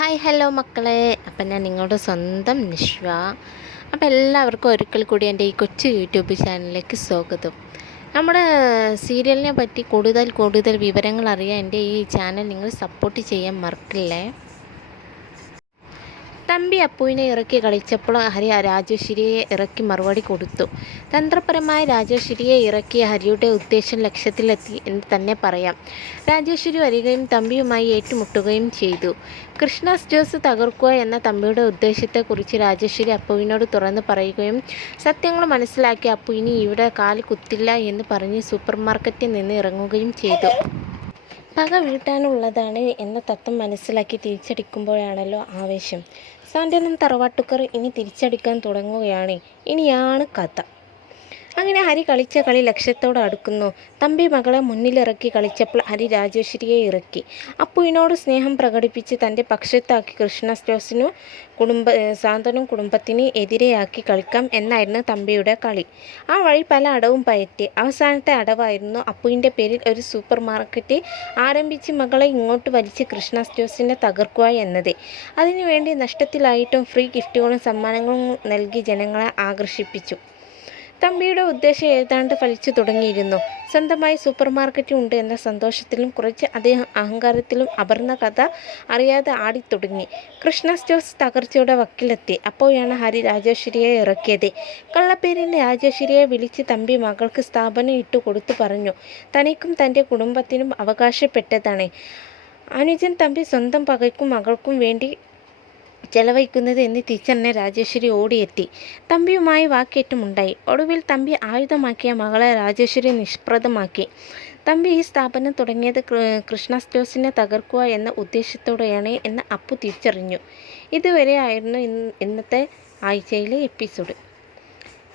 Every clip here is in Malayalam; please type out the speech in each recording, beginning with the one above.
ഹായ് ഹലോ മക്കളെ. അപ്പം ഞാൻ നിങ്ങളുടെ സ്വന്തം നിഷ്വ. അപ്പം എല്ലാവർക്കും ഒരിക്കൽ കൂടി എൻ്റെ ഈ കൊച്ചു യൂട്യൂബ് ചാനലിലേക്ക് സ്വാഗതം. നമ്മുടെ സീരിയലിനെ പറ്റി കൂടുതൽ വിവരങ്ങൾ അറിയാൻ എൻ്റെ ഈ ചാനൽ നിങ്ങൾ സപ്പോർട്ട് ചെയ്യാൻ മറക്കില്ലേ. തമ്പി അപ്പുവിനെ ഇറക്കി കളിച്ചപ്പോൾ ഹരി രാജേശ്വരിയെ ഇറക്കി മറുപടി കൊടുത്തു. തന്ത്രപരമായി രാജേശ്വരിയെ ഇറക്കിയ ഹരിയുടെ ഉദ്ദേശം ലക്ഷ്യത്തിലെത്തി എന്ന് തന്നെ പറയാം. രാജേശ്വരി വരികയും തമ്പിയുമായി ഏറ്റുമുട്ടുകയും ചെയ്തു. കൃഷ്ണാസ് ജോസ് തകർക്കുക എന്ന തമ്പിയുടെ ഉദ്ദേശത്തെക്കുറിച്ച് രാജേശ്വരി അപ്പുവിനോട് തുറന്നു പറയുകയും സത്യങ്ങൾ മനസ്സിലാക്കി അപ്പു ഇനി ഇവിടെ കാല് കുത്തില്ല എന്ന് പറഞ്ഞ് സൂപ്പർ മാർക്കറ്റിൽ നിന്ന് ഇറങ്ങുകയും ചെയ്തു. പക വീട്ടാനുള്ളതാണ് എന്ന തത്വം മനസ്സിലാക്കി തിരിച്ചടിക്കുമ്പോഴാണല്ലോ ആവേശം. സാന്ത്വനം തറവാട്ടുകാർ ഇനി തിരിച്ചടിക്കാൻ തുടങ്ങുകയാണ്. ഇനിയാണ് കഥ. അങ്ങനെ ഹരി കളിച്ച കളി ലക്ഷ്യത്തോടെ അടുക്കുന്നു. തമ്പി മകളെ മുന്നിലിറക്കി കളിച്ചപ്പോൾ ഹരി രാജേശ്വരിയെ ഇറക്കി. അപ്പുവിനോട് സ്നേഹം പ്രകടിപ്പിച്ച് തൻ്റെ പക്ഷത്താക്കി കൃഷ്ണാസ് ജോസിനു സാന്ത്വനം കുടുംബത്തിന് എതിരെയാക്കി കളിക്കാം എന്നായിരുന്നു തമ്പിയുടെ കളി. ആ വഴി പല അടവും പയറ്റി. അവസാനത്തെ അടവായിരുന്നു അപ്പുവിൻ്റെ പേരിൽ ഒരു സൂപ്പർ മാർക്കറ്റ് ആരംഭിച്ച് മകളെ ഇങ്ങോട്ട് വലിച്ച് കൃഷ്ണാസ് ജോസിനെ തകർക്കുക എന്നത്. അതിനുവേണ്ടി നഷ്ടത്തിലായിട്ടും ഫ്രീ ഗിഫ്റ്റുകളും സമ്മാനങ്ങളും നൽകി ജനങ്ങളെ ആകർഷിപ്പിച്ചു. തമ്പിയുടെ ഉദ്ദേശം ഏതാണ്ട് ഫലിച്ചു തുടങ്ങിയിരുന്നു. സ്വന്തമായി സൂപ്പർ മാർക്കറ്റ് ഉണ്ട് എന്ന സന്തോഷത്തിലും കുറച്ച് അദ്ദേഹം അഹങ്കാരത്തിലും അപർണ കഥ അറിയാതെ ആടിത്തുടങ്ങി. കൃഷ്ണാസ് ജോസ് തകർച്ചയുടെ വക്കിലെത്തി. അപ്പോഴാണ് ഹരി രാജേശ്വരിയെ ഇറക്കിയത്. കള്ളപ്പേരിൽ രാജേശ്വരിയെ വിളിച്ച് തമ്പി മകൾക്ക് സ്ഥാപനം ഇട്ടുകൊടുത്തു പറഞ്ഞു, തനിക്കും തൻ്റെ കുടുംബത്തിനും അവകാശപ്പെട്ടതാണ് അനുജൻ തമ്പി സ്വന്തം പകയ്ക്കും മകൾക്കും വേണ്ടി ചെലവഴിക്കുന്നത് എന്ന് തിരിച്ചറിഞ്ഞ രാജേശ്വരി ഓടിയെത്തി. തമ്പിയുമായി വാക്കേറ്റമുണ്ടായി. ഒടുവിൽ തമ്പി ആയുധമാക്കിയ മകളെ രാജേശ്വരി നിഷ്പ്രദമാക്കി. തമ്പി ഈ സ്ഥാപനം തുടങ്ങിയത് കൃഷ്ണാസ് ജോസിനെ തകർക്കുക എന്ന ഉദ്ദേശത്തോടെയാണ് എന്ന് അപ്പു തിരിച്ചറിഞ്ഞു. ഇതുവരെ ആയിരുന്നു ഇന്നത്തെ ആഴ്ചയിലെ എപ്പിസോഡ്.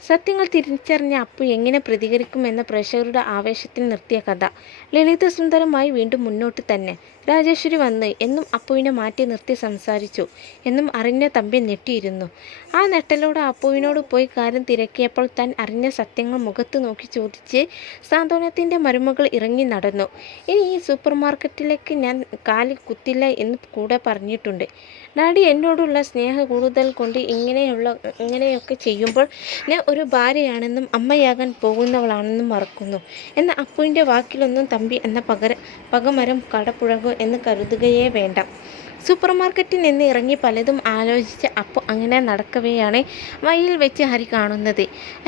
സത്യങ്ങൾ തിരിച്ചറിഞ്ഞ അപ്പു എങ്ങനെ പ്രതികരിക്കുമെന്ന പ്രേക്ഷകരുടെ ആവേശത്തിൽ നിർത്തിയ കഥ ലളിതസുന്ദരമായി വീണ്ടും മുന്നോട്ട് തന്നെ. രാജേശ്വരി വന്ന് എന്നും അപ്പുവിനെ മാറ്റി നിർത്തി സംസാരിച്ചു എന്നും അറിഞ്ഞ തമ്പി ഞെട്ടിയിരുന്നു. ആ നെട്ടലോടെ അപ്പുവിനോട് പോയി കാര്യം തിരക്കിയപ്പോൾ താൻ അറിഞ്ഞ സത്യങ്ങൾ മുഖത്ത് നോക്കി ചോദിച്ച് സാന്ത്വനത്തിൻ്റെ മരുമകൾ ഇറങ്ങി നടന്നു. ഇനി ഈ സൂപ്പർ മാർക്കറ്റിലേക്ക് ഞാൻ കാലിൽ കുത്തില്ല എന്ന് കൂടെ പറഞ്ഞിട്ടുണ്ട്. ഡാഡി എന്നോടുള്ള സ്നേഹ കൂടുതൽ കൊണ്ട് ഇങ്ങനെയൊക്കെ ചെയ്യുമ്പോൾ ഞാൻ ഒരു ഭാര്യയാണെന്നും അമ്മയാകാൻ പോകുന്നവളാണെന്നും മറക്കുന്നു എന്ന അപ്പുവിൻ്റെ വാക്കിലൊന്നും തമ്പി എന്ന പകമരം കടപുഴകും എന്ന് കരുതുകയേ വേണ്ട. സൂപ്പർ മാർക്കറ്റിൽ നിന്ന് ഇറങ്ങി പലതും ആലോചിച്ച് അപ്പു അങ്ങനെ നടക്കവെയാണ് വഴിയിൽ വെച്ച് ഹരി കാണുന്നത്.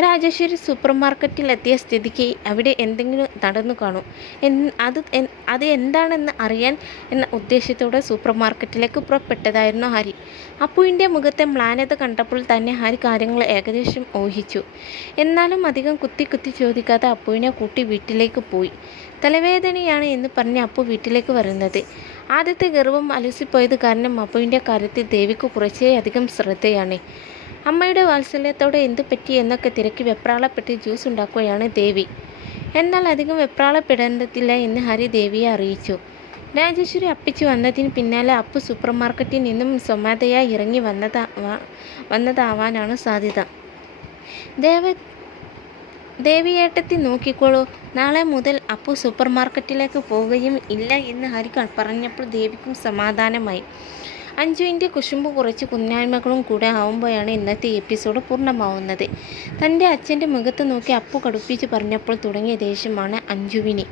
രാജേശ്വരി സൂപ്പർ മാർക്കറ്റിൽ എത്തിയ സ്ഥിതിക്ക് അവിടെ എന്തെങ്കിലും നടന്നു കാണും. അത് എന്താണെന്ന് അറിയാൻ എന്ന ഉദ്ദേശത്തോടെ സൂപ്പർ മാർക്കറ്റിലേക്ക് പുറപ്പെട്ടതായിരുന്നു ഹരി. അപ്പുവിൻ്റെ മുഖത്തെ മ്ലാനത കണ്ടപ്പോൾ തന്നെ ഹരി കാര്യങ്ങൾ ഏകദേശം ഊഹിച്ചു. എന്നാലും അധികം കുത്തി ചോദിക്കാതെ അപ്പുവിനെ കൂട്ടി വീട്ടിലേക്ക് പോയി. തലവേദനയാണ് എന്ന് പറഞ്ഞ് അപ്പു വീട്ടിലേക്ക് വരുന്നത്. ആദ്യത്തെ ഗർവം അലസിപ്പോയത് കാരണം അപ്പുവിൻ്റെ കാര്യത്തിൽ ദേവിക്ക് കുറച്ചേ അധികം ശ്രദ്ധയാണ്. അമ്മയുടെ വാത്സല്യത്തോടെ എന്തു പറ്റി എന്നൊക്കെ തിരക്കി വെപ്രാളപ്പെട്ട് ജ്യൂസ് ഉണ്ടാക്കുകയാണ് ദേവി. എന്നാൽ അധികം വെപ്രാളപ്പെടേണ്ടതില്ല എന്ന് ഹരി ദേവിയെ അറിയിച്ചു. രാജേശ്വരി അപ്പിച്ചു വന്നതിന് പിന്നാലെ അപ്പു സൂപ്പർ മാർക്കറ്റിൽ നിന്നും സ്വമേധയായി ഇറങ്ങി വന്നതാവാനാണ് സാധ്യത. ദേവിയേട്ടത്തി നോക്കിക്കോളൂ, നാളെ മുതൽ അപ്പു സൂപ്പർ മാർക്കറ്റിലേക്ക് പോവുകയും ഇല്ല എന്ന് ഹരി പറഞ്ഞപ്പോൾ ദേവിക്കും സമാധാനമായി. അഞ്ജുവിൻ്റെ കുശുമ്പ് കുറച്ച് കുഞ്ഞായ്മകളും കൂടെ ആവുമ്പോഴാണ് ഇന്നത്തെ എപ്പിസോഡ് പൂർണ്ണമാവുന്നത്. തൻ്റെ അച്ഛൻ്റെ മുഖത്ത് നോക്കി അപ്പു കടുപ്പിച്ച് പറഞ്ഞപ്പോൾ തുടങ്ങിയ ദേഷ്യമാണ് അഞ്ജുവിന്.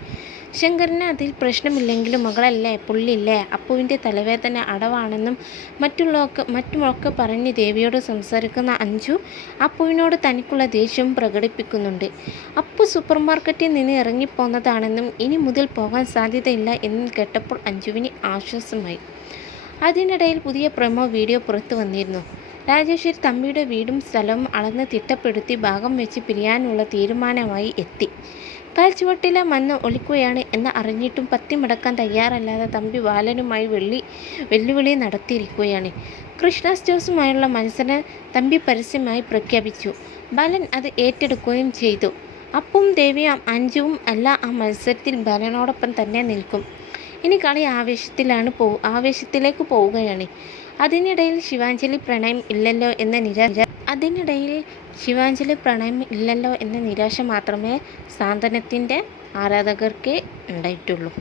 ശങ്കരന് അതിൽ പ്രശ്നമില്ലെങ്കിലും മകളല്ലേ പുള്ളില്ലേ, അപ്പുവിൻ്റെ തലവേദന അടവാണെന്നും മറ്റുമൊക്കെ പറഞ്ഞ് ദേവിയോട് സംസാരിക്കുന്ന അഞ്ജു അപ്പുവിനോട് തനിക്കുള്ള ദേഷ്യം പ്രകടിപ്പിക്കുന്നുണ്ട്. അപ്പു സൂപ്പർ മാർക്കറ്റിൽ നിന്ന് ഇറങ്ങിപ്പോന്നതാണെന്നും ഇനി മുതൽ പോകാൻ സാധ്യതയില്ല എന്നും കേട്ടപ്പോൾ അഞ്ജുവിന് ആശ്വാസമായി. അതിനിടയിൽ പുതിയ പ്രൊമോ വീഡിയോ പുറത്തു വന്നിരുന്നു. രാജേശ്വരി തമ്പിയുടെ വീടും സ്ഥലവും അളന്ന് തിട്ടപ്പെടുത്തി ഭാഗം വെച്ച് പിരിയാനുള്ള തീരുമാനമായി എത്തി. കാൽച്ചുവട്ടിലെ മണ്ണ് ഒളിക്കുകയാണ് എന്ന് അറിഞ്ഞിട്ടും പത്തി മുടക്കാൻ തയ്യാറല്ലാതെ തമ്പി ബാലനുമായി വെല്ലുവിളി നടത്തിയിരിക്കുകയാണ്. കൃഷ്ണാസ് ജോസുമായുള്ള മത്സരം തമ്പി പരസ്യമായി പ്രഖ്യാപിച്ചു. ബാലൻ അത് ഏറ്റെടുക്കുകയും ചെയ്തു. അപ്പും ദേവിയും അഞ്ജുവും എല്ലാം ആ മത്സരത്തിൽ ബാലനോടൊപ്പം തന്നെ നിൽക്കും. ഇനി കളി ആവേശത്തിലേക്ക് പോവുകയാണ്. അതിനിടയിൽ ശിവാഞ്ജലി പ്രണയം ഇല്ലല്ലോ എന്ന നിരാശ മാത്രമേ സാന്ത്വനത്തിൻ്റെ ആരാധകർക്ക് ഉണ്ടായിട്ടുള്ളൂ.